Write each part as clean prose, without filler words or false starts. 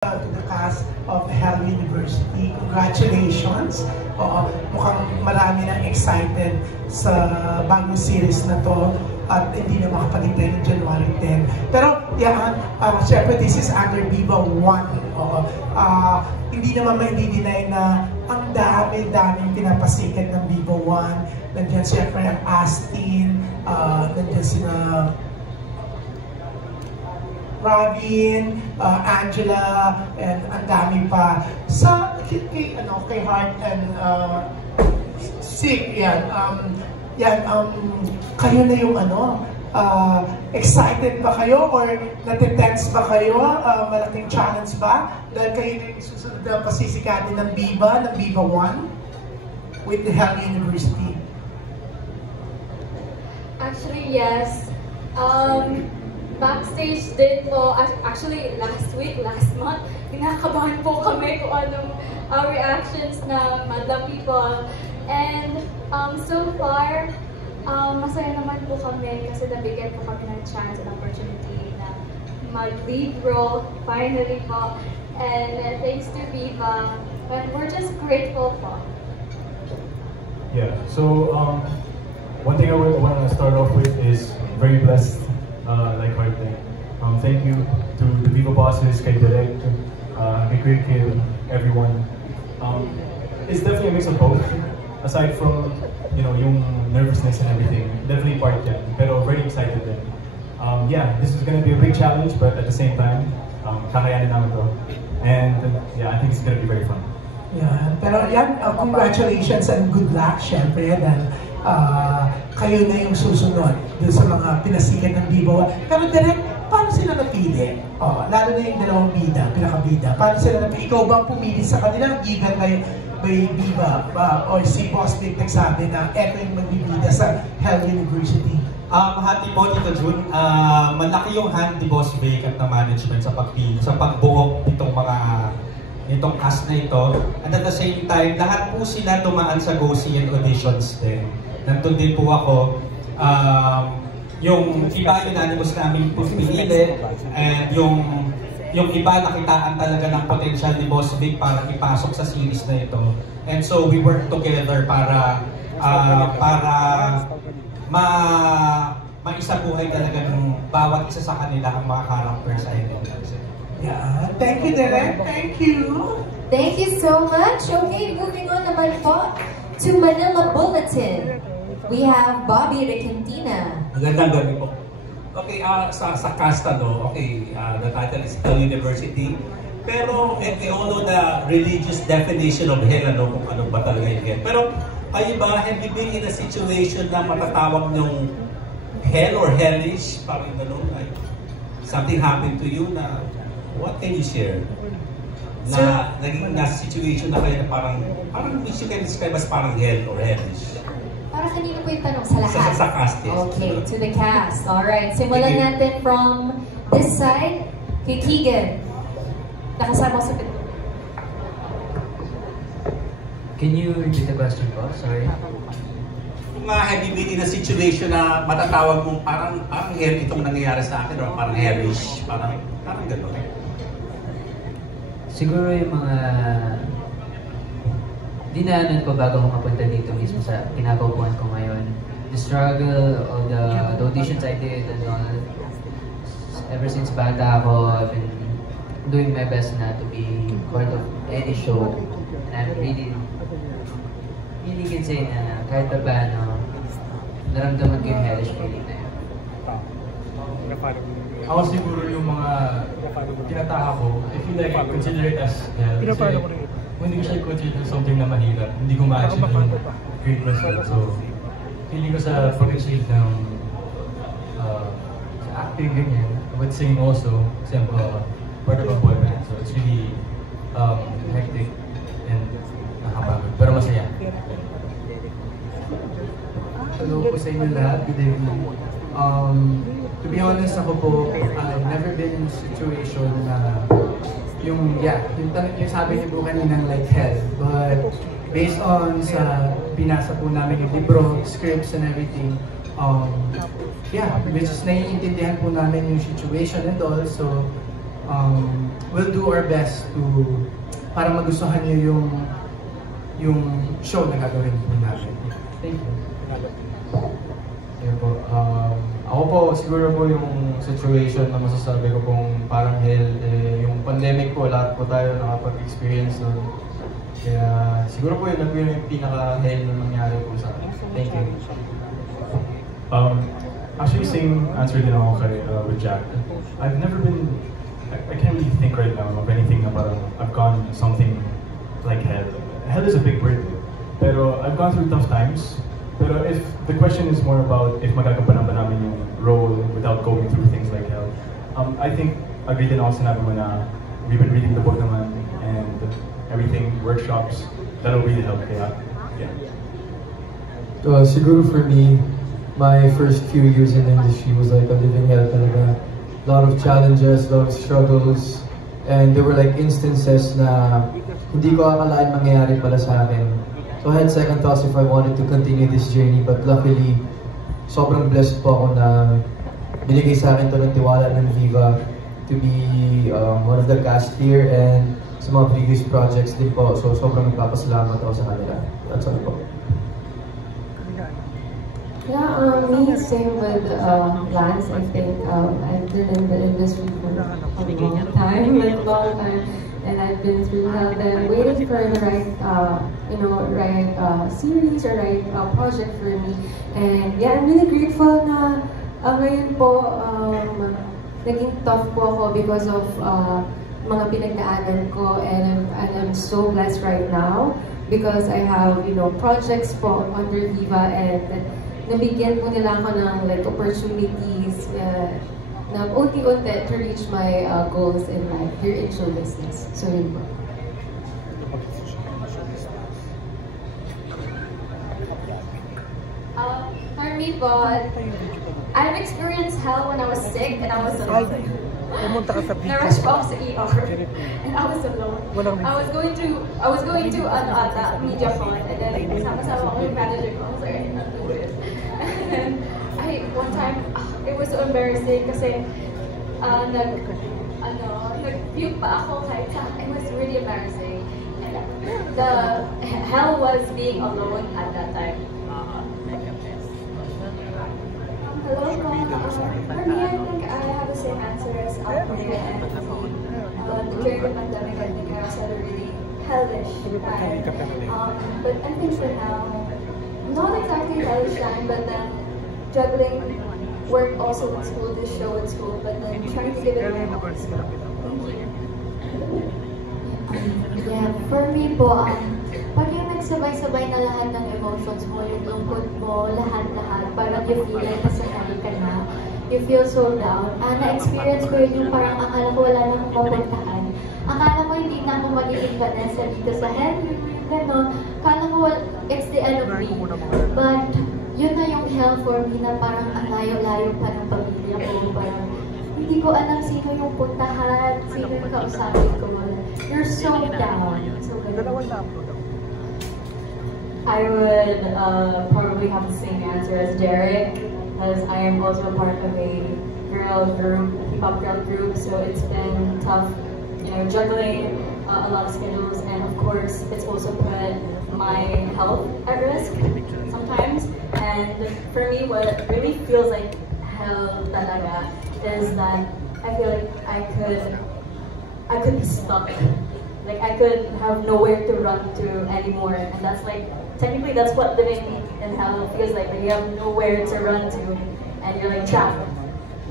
To the cast of Hell University. Congratulations! Oo, mukhang marami nang excited sa bagong series na to at hindi na makapalitay ng January 10. Pero yan, syempre this is under Viva 1. Oo, hindi naman mai-deny na ang dami-daming pinapasikat ng Viva 1. Nandiyan syempre ang Astin, nandiyan sina Robin, Angela, and ang dami pa. Sa kay Heart and Sick, yan. Kayo na yung excited ba kayo or natitense ba kayo? Malaking challenge ba? Dahil kayo na yung susunod na pasisikatin ng Viva 1 with the Hell University. Actually, yes. Backstage din po, actually last month, kinakabahan po kami kung anong reactions ng Madlang people. And so far, masaya naman po kami kasi nabigyan po kami ng chance and opportunity na mag-lead role finally po. And thanks to Viva, and we're just grateful po. Yeah, so one thing I want to start off with is very blessed. Like Heart thing. Thank you to the Viva bosses, kay Direk, kay Quick Kid, everyone. It's definitely a mix of both. Aside from, yung nervousness and everything, definitely part yan. Pero very excited din. Yeah, this is gonna be a big challenge, but at the same time, kakayanin namin to. And yeah, I think it's gonna be very fun. Yeah, pero yan, congratulations and good luck, syempre, dahil kayo na yung susunod dun sa mga pinasikat ng Viva 1. Pero direct, paano sila napili? Lalo na yung dalawang pinakabida. Paano sila napili? Ikaw ba pumili sa kanila? Given by Viva or si Boss Vic nagsabi na eto yung magbibida sa Hell University? Hati po, Tito Jun. Malaki yung hand ni Boss Vic at na management sa pagpili, sa pagbuhok itong cast na ito. And at the same time, lahat po sila tumaan sa GOSI and auditions din. Nandun din po ako. Yung iba unanimous namin po pinili, and yung iba nakitaan talaga ng potential ni Boss Vic para ipasok sa series na ito. And so we work together para maisabuhay talaga ng bawat isa sa kanila ang mga characters sa ito. Yeah, thank you, Derek. Thank you. Thank you so much. Okay, moving on naman po to Manila Bulletin. We have Bobby Requentina. Magandang gabi po. Okay, sa cast okay, the title is Hell University. Pero we all know the religious definition of hell, kung ano ba talaga yung hell. Pero kayo ba, have you been in a situation na matatawag ng hell or hellish? Parang gano'n, like something happened to you na, what can you share? Na naging nasa situation na kayo na parang which you can describe as parang hell or hellish? Para kanino po yung tanong? Sa lahat? Sa cast, yes. Okay, to the cast. Alright, simulan natin from this side, kay Keegan. Nakasama ko sa pito. Can you repeat the question po? Sorry. Kung have you been in a situation na matatawag mong parang hell itong nangyayari sa akin or parang hellish, parang gano'n. Siguro yung mga dinaanan ko bago ako mapunta dito mismo sa pinapaupuan ko ngayon. The struggle, all the auditions I did and all. Ever since bata ako, I've been doing my best na to be part of any show. And I'm really can say na kahit pa paano, naramdaman ko yung hellish feeling na yun. Ako siguro yung mga tinataha ko, I feel like I consider it as hell. Kasi hindi ko siya consider something na mahirap. Hindi ko ma-achieve yung greatness ko. So, feeling ko sa pag-achieve ng sa acting ganyan, but singing also, kasi I'm part of a boy band. So, it's really hectic and nakapagod. Pero masaya. Hello po sa inyo lahat. Good evening. To be honest, ako po, I've never been in a situation na yung sabi niyo po kaninang like hell. But based on sa binasa po namin yung libro, scripts and everything, which is naiintindihan po namin yung situation and all. So, we'll do our best to para magustuhan niyo yung show na gagawin po natin. Thank you. Yeah po. Ako po, siguro po yung situation na masasabi ko pong parang hell, yung pandemic po, lahat po tayo nakapag-experience nun. Kaya siguro po yun yung pinaka-hell na nangyari po sa akin. Thank you. Actually, same answer din ako kay with Jack. I've never been, I can't really think right now of anything na parang I've gone something like hell. Hell is a big word. Pero I've gone through tough times. Pero if the question is more about if magagampanan ba namin yung role without going through things like hell, I think agree din ako sinabi mo na we've been reading the book naman and everything, workshops, that'll really help. Kaya, yeah. Siguro for me, my first few years in the industry was like a living hell talaga. A lot of challenges, a lot of struggles, and there were like instances na hindi ko akalain mangyayari pala sa akin. So I had second thoughts if I wanted to continue this journey, but luckily, sobrang blessed po ako na binigay sa akin to ng tiwala ng Viva to be one of the cast here and sa mga previous projects din po. So sobrang nagpapasalamat ako sa kanila. That's all po. Yeah, me, same with Lance. I think I've been in the industry for a long time, and I've been through hell. Then waiting for the right, right series or right project for me. And yeah, I'm really grateful na ngayon po naging tough po ako because of mga pinagdaanan ko, and I'm so blessed right now because I have projects po under Viva, and nabigyan po nila ako ng like opportunities na unti-unti to reach my goals in life here in show business. So yun po. For me po, I've experienced hell when I was sick and I was alone. Na-rush po ako sa ER and I was alone. I was going to that media con, and then sama-sama ako yung manager ko. I was like, I cannot do it. And one time, it was so embarrassing kasi nag-puke pa ako kahit sa, it was really embarrassing. And the hell was being alone at that time. Hello po. For me, I think I have the same answer as Alfred and during the pandemic, I think I was at a really hellish time. But I think for now, not exactly hellish time, but then juggling work also in school, this show in school, but then trying to give it my all. Thank you. Yeah, for me po, pag yung nagsabay-sabay na lahat ng emotions mo, yung lungkot mo, lahat-lahat, parang you feel like nasakali ka na, you feel so down. Na-experience ko yun yung parang akala ko wala na akong mapuntahan. Akala ko hindi na ako magiging Vanessa dito sa head, yung gano'n. Akala ko it's the end of me. But yun na yung hell for me na parang ang layo-layo pa ng pamilya ko. Parang hindi ko alam sino yung puntahan, sino yung kausapin ko. You're so down. So I would probably have the same answer as Derek, because I am also a part of a girl group, hip-hop girl group, so it's been tough, juggling a lot of schedules, and of course, it's also put my health at risk sometimes. And for me, what really feels like hell talaga is that I feel like I could be stuck. Like I could have nowhere to run to anymore, and that's like technically that's what living in hell feels like. You have nowhere to run to, and you're like trapped.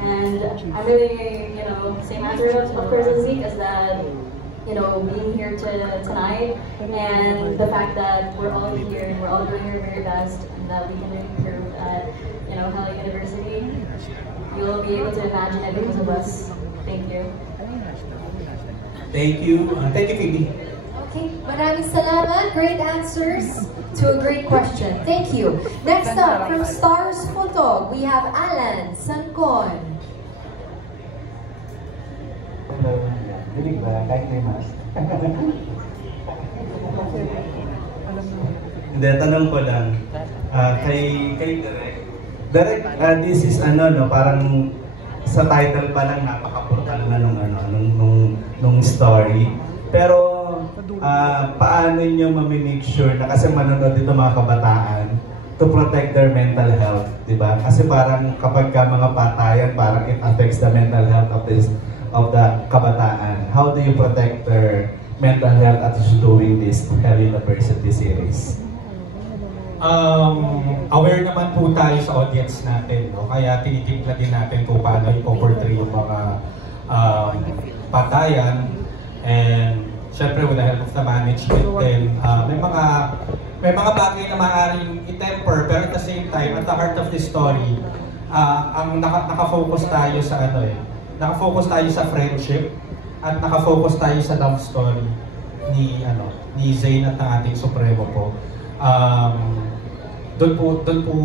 And I'm really, same answer of course as Zeke, is that being here tonight, and the fact that we're all here and we're all doing our very best, and that we can really prove that Hell University, you'll be able to imagine it because of us. Thank you. Thank you. Thank you, Phoebe. Okay, maraming salamat. Great answers to a great question. Thank you. Next up, from Stars Photo, we have Alan Sancon. Hello. Dinig ba? Kahit may mask. Hindi, tanong ko lang. Kay Derek, this is parang sa title pa lang napaka-brutal na nung nung story. Pero paano nyo mamimake sure na kasi manonood dito mga kabataan to protect their mental health, di ba? Kasi parang kapag ka mga patayan, parang it affects the mental health of the kabataan. How do you protect their mental health as doing this Hell University series? Aware naman po tayo sa audience natin, no? Kaya tinitimpla din natin kung paano i-portray yung mga patayan, and syempre with the help of the management din, may mga bagay na maaaring i-temper, pero at the same time, at the heart of the story, ang nakafocus tayo sa nakafocus tayo sa friendship, at nakafocus tayo sa love story ni Zayn at ng ating Supremo po. Doon po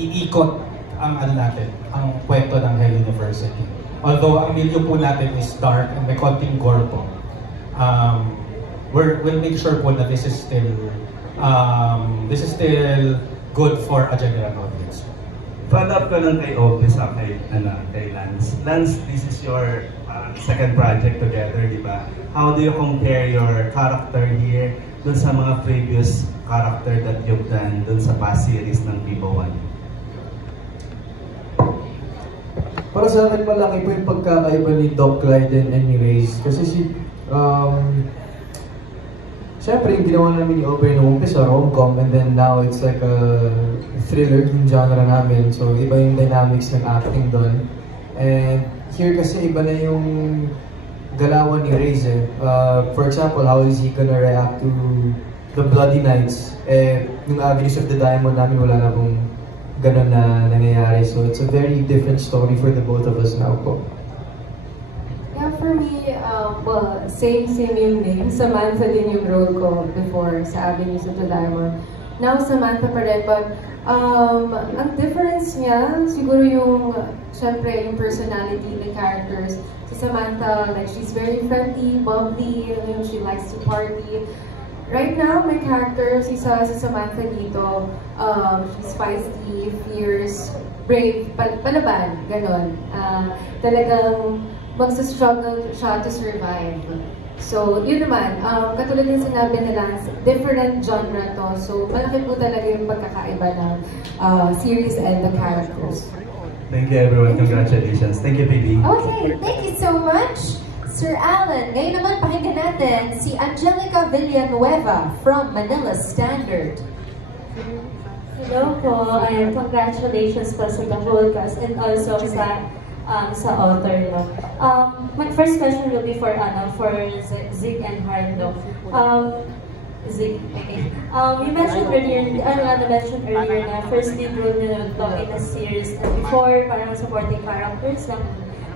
iikot ang ang kwento ng Hell University. Although ang milieu po natin is dark and may konting gore po, we'll make sure po na this is still good for a general audience. Follow up ko lang kay Obis, kay Lance. Lance, this is your second project together, di ba? How do you compare your character here dun sa mga previous character that you've done dun sa past series ng Viva One? Para sa akin, malaki po yung pagkakaiba ni Doc Clyden and ni Reyes. Kasi siyempre, yung ginawa namin ni Ober noong umpisa, rom-com, and then now it's like a thriller yung genre namin. So, iba yung dynamics ng acting doon. And here kasi, iba na yung galawan ni Reyes eh. For example, how is he gonna react to the Bloody Nights? Yung Agnes of the Diamond namin, wala na pong ganun na nangyayari. So, it's a very different story for the both of us now po. Yeah, for me, well, same yung name. Samantha din yung role ko before sa Avenues of the Diamond. Now, Samantha pa rin, but ang difference niya, siguro yung, syempre, yung personality ng characters. Si Samantha, like, she's very friendly, bubbly, she likes to party. Right now, my character, si Samantha dito, she's feisty, fierce, brave, palaban, ganon. Talagang magsa-struggle siya to survive. So, yun naman, katulad yung sinabi nila, different genre to. So, malaki po talaga yung pagkakaiba ng series and the characters. Thank you everyone, congratulations. Thank you, baby. Okay, thank you so much, Sir Alan. Ngayon naman, pakinggan natin si Angelica Villanueva from Manila Standard. Hello po, and congratulations po sa the whole cast and also sa author, no. My first question will be for Zeke and Hardo. Zeke, okay. You mentioned earlier na first lead role nila to in a series and before parang supporting characters lang.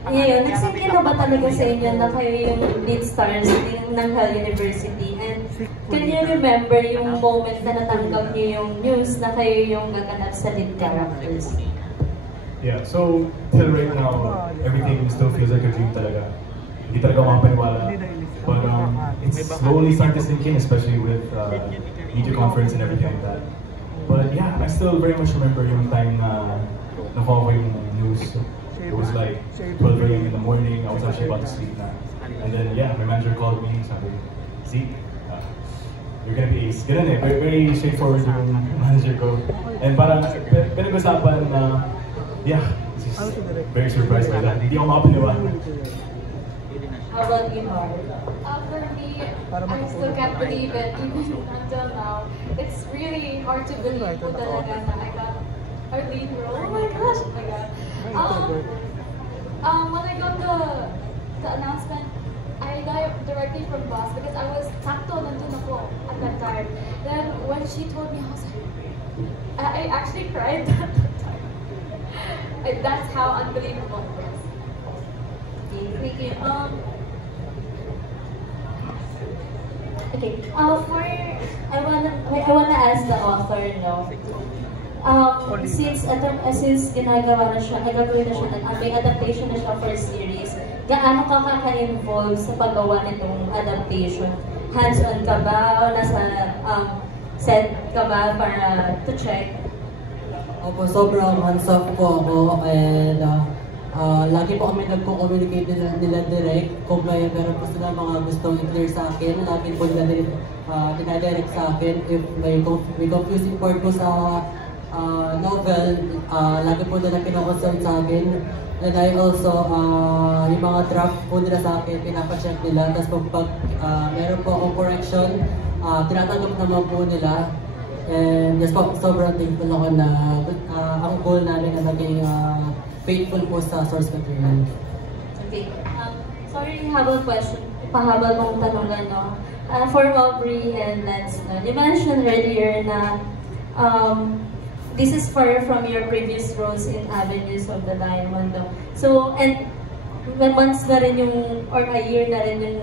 Ngayon, nagsingin na ba talaga sa inyo na kayo yung lead stars ng Hell University? And can you remember yung moment na natanggap niyo yung news na kayo yung gaganap sa lead characters? Yeah, so till right now, everything still feels like a dream talaga. Hindi talaga makapaniwala. But it's slowly starting to sink in, especially with media conference and everything like that. But yeah, I still very much remember yung time na nakuha ko yung news. It was like 12 a.m. in the morning. I was actually about to sleep na. And then yeah, my manager called me. Sabi, Zeke, you're gonna be ace. Ganun eh, very, very straightforward yung manager ko. And parang pinag-usapan na, yeah, this is very surprised by that. Hindi ako makapaniwala. How about you, Mar? For me, I still can't believe it even until now. It's really hard to believe po talaga na I got a lead role. Oh my gosh, oh my god. When I got the announcement, I got it directly from boss because I was sakto nandun ako at that time. Then when she told me, I was like, I actually cried at that time. That's how unbelievable it was. Okay, thank you. Okay. I wanna ask the author, no. Since ginagawa na siya, gagawin na siya, may adaptation na siya for series, gaano ka kaka-involve sa paggawa nitong adaptation? Hands-on ka ba? O nasa set ka ba para to check? Opo, sobrang hands-off po ako and lagi po kami nagko-communicate nila direct. Kung meron po sila mga gustong i-clear sa akin, lagi po nila dinadirect sa akin. If may confusing part po sa novel, lagi po nila kinoconsult sa akin. And I also, yung mga draft po nila sa akin, pinapacheck nila. Tapos pag meron po akong correction, tinatanggap naman po nila. And yes po, sobrang thankful ako na ang goal namin na maging faithful po sa source material. Okay. Sorry, habang question, pahabal mong tanong no? For Aubrey and Lance, no? You mentioned earlier na this is far from your previous roles in Avenues of the Diamond. No? So, and months na rin yung, or a year na rin yung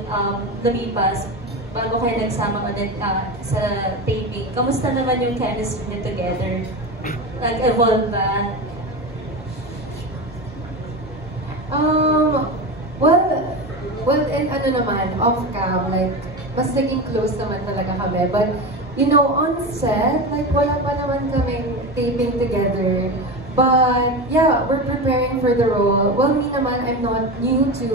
lumipas bago kayo nagsama ulit sa taping. Kamusta naman yung chemistry niyo together? Nag-evolve ba? Well, and ano naman, off-cam, like, mas naging close naman talaga kami. But, you know, on set, like, wala pa naman kaming taping together. But, yeah, we're preparing for the role. Well, me naman, I'm not new to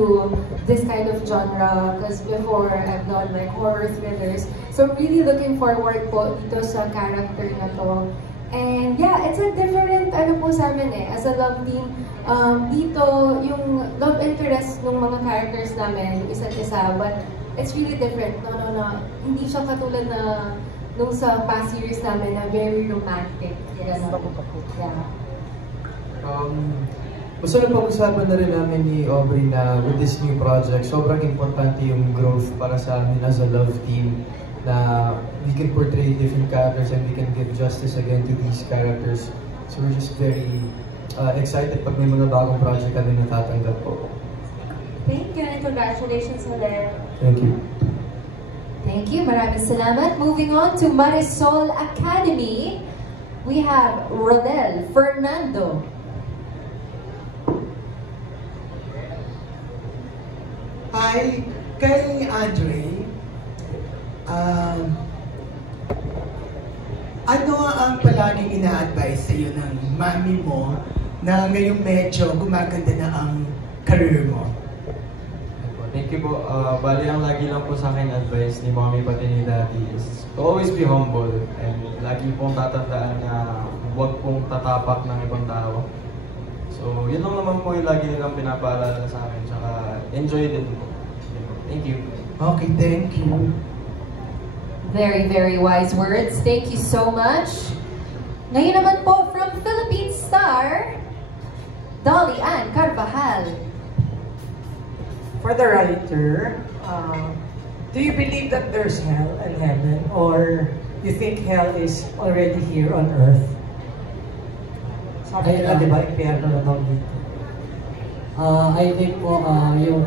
this kind of genre because before, I've done like horror thrillers. So, really looking forward po dito sa character na to. And yeah, it's a different, ano po sa amin as a love team. Dito, yung love interest ng mga characters namin, isa't isa, but it's really different. No, hindi siya katulad na nung sa past series namin na very romantic. Yeah. Gusto na pag-usapan na rin namin ni Aubrey na with this new project, sobrang importante yung growth para sa amin as a love team. Na we can portray different characters and we can give justice again to these characters. So we're just very excited pag may mga bagong project kami natatanggap po. Thank you and congratulations ulit. Thank you. Thank you. Maraming salamat. Moving on to Marisol Academy, we have Rodel Fernando. Hi, kay Andre. Ano ang palaging ina-advise sa'yo ng mami mo na ngayong medyo gumaganda na ang career mo? Thank you po. Bali, ang lagi lang po sa akin advice ni mommy pati ni daddy is to always be humble and lagi pong tatandaan na huwag pong tatapak ng ibang tao. So, yun lang naman po yung lagi nilang pinapaalala sa akin. Tsaka, enjoy din po. Thank you. Okay, thank you. Very, very wise words. Thank you so much. Ngayon naman po from Philippine Star, Dolly Ann Carvajal. For the writer, do you believe that there's hell and heaven, or you think hell is already here on earth? Sabi nila, di ba, impyerno na daw dito. I think po, yung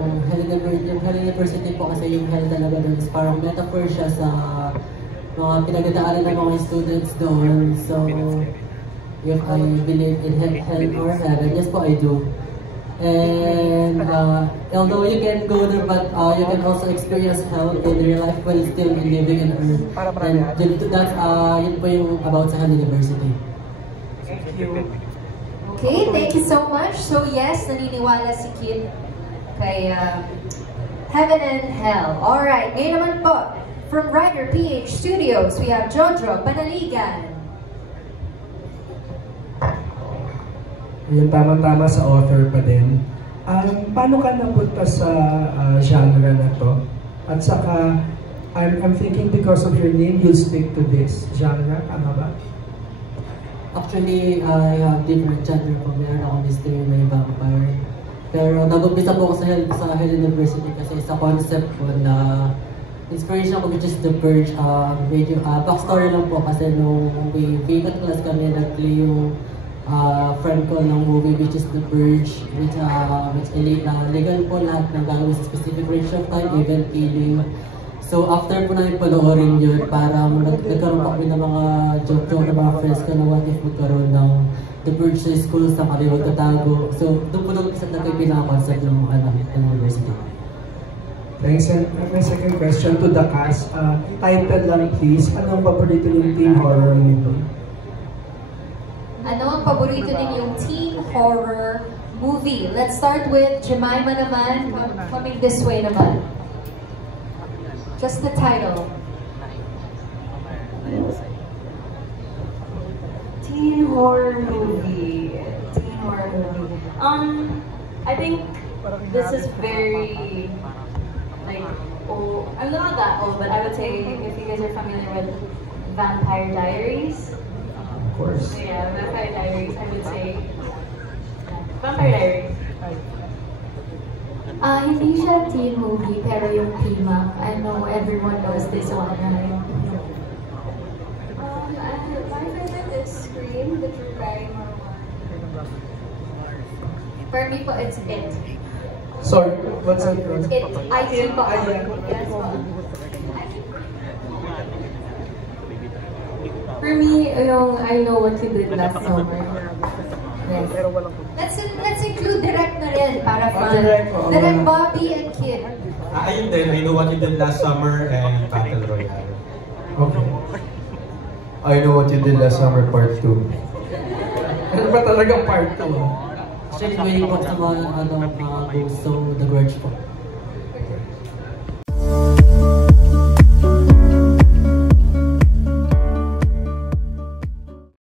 Hell University po kasi yung hell talaga doon is parang metaphor siya sa mga pinagdadaanan ng mga students doon. So, if I believe in hell or heaven, yes po, I do. And although you can go there, but you can also experience hell in real life while still living in earth. And that's yun po yung about sa Hell University. Thank you. Okay, thank you so much. So yes, naniniwala si Kid kay Heaven and Hell. Alright, ngayon naman po, from Rider PH Studios, we have Jojo Panaligan. Yung tama-tama sa author pa din. Paano ka napunta sa genre na to? At saka, I'm thinking because of your name, you'll stick to this genre. Tama ba? Actually, I have different genre po. Meron ako mystery, may vampire. Pero nag-umpisa po ako sa Hell University kasi sa concept po na inspiration ko which is The Purge. Medyo backstory lang po kasi nung favorite class kami, nag-play yung friend ko ng movie which is The Purge, which legal po lahat ng gagawin sa specific range of time, even killing. So after po namin panoorin yun, parang nagkaroon pa kami ng mga joke-joke ng mga friends ko na what if magkaroon ng The Purge sa school sa kami magtatago. So doon po nag-isip na kayo pinaka-concept ng university. Thanks. And my second question to the cast, title lang please, anong paborito yung teen horror movie? Ano ang paborito ninyong teen horror movie. Let's start with Jemima naman, coming this way naman. Just the title. Teen horror movie. Teen horror movie. I think this is very like old. I'm not that old, but I would say if you guys are familiar with Vampire Diaries. Of course. Yeah, Vampire Diaries. I would say Vampire Diaries. Hindi siya teen movie, pero yung thema, I know everyone knows this one, right? My favorite is Scream, the true crime. For me po, it's It. Sorry, what's it? It. I po. Yes po. For me, yung I Know What You Did Last Summer. Yes. Let's include direct na rin para fun. Direct Bobby and Kid. Ayun din, I Know What You Did Last Summer and Battle Royale. Okay. I Know What You Did Last Summer Part 2. Ano ba talagang part 2? Actually, waiting po sa mga ghost, so The Grudge po.